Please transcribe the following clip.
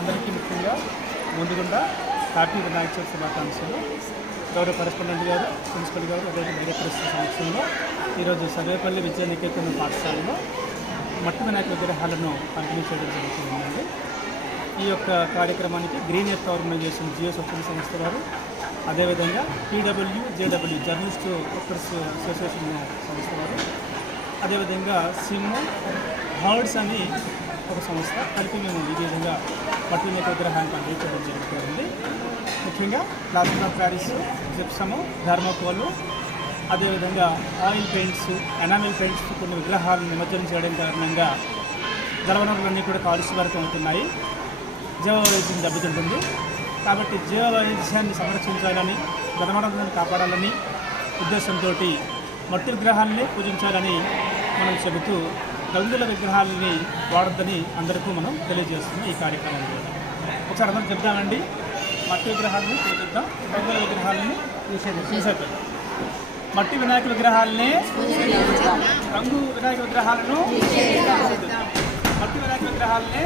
అందరికీ ముఖ్యంగా ముందుగుండా హ్యాపీ వినాయక చవితి శుభాకాంక్షలు. గౌరవ కరెస్పాండెంట్ గారు, ప్రిన్సిపల్ గారు, అదేవిధంగా డైరెక్టర్ సమక్షంలో ఈరోజు సర్వేపల్లి విద్యానికేతన పాఠశాలలో మట్టి వినాయక విగ్రహాలను పంపిణీ చేయడం జరుగుతుందండి. ఈ యొక్క కార్యక్రమానికి గ్రీన్ ఎర్త్ ఆర్గనైజేషన్ జియో స్వచ్ఛంద సంస్థ వారు, అదేవిధంగా PWJW జర్నలిస్ట్ వర్కర్స్ అసోసియేషన్ సంస్థ వారు, అదేవిధంగా సిమ్ హర్డ్స్ అని ఒక సంస్థ కలిపి మేము ఈ విధంగా మట్టి వినాయక విగ్రహాన్ని పంపిణీ చేయడం జరుగుతుంది. ముఖ్యంగా plaster of Paris, gypsum, thermocol, అదేవిధంగా ఆయిల్ పెయింట్స్, ఎనామిల్ పెయింట్స్ కొన్ని విగ్రహాలను నిమజ్జనం చేయడం కారణంగా జలవనరులన్నీ కూడా కాలుష్యభరితం అవుతున్నాయి, జీవ వైవిధ్యం దెబ్బతింటుంది. కాబట్టి జీవ వైవిధ్యాన్ని సంరక్షించాలని, జలవనరులను కాపాడాలని ఉద్దేశంతో మట్టి విగ్రహాలని పూజించాలని మనం చెబుతూ రంగుల విగ్రహాలని వాడొద్దని అందరికీ మనం తెలియజేస్తున్నాం. ఈ కార్యక్రమంలో ఒకసారి అందరం చెప్దామండి, మట్టి విగ్రహాలని పూజిద్దాం, రంగుల విగ్రహాలని తీసేద్దాం. మట్టి వినాయక విగ్రహాలని, రంగు వినాయక విగ్రహాలను, మట్టి వినాయక విగ్రహాలని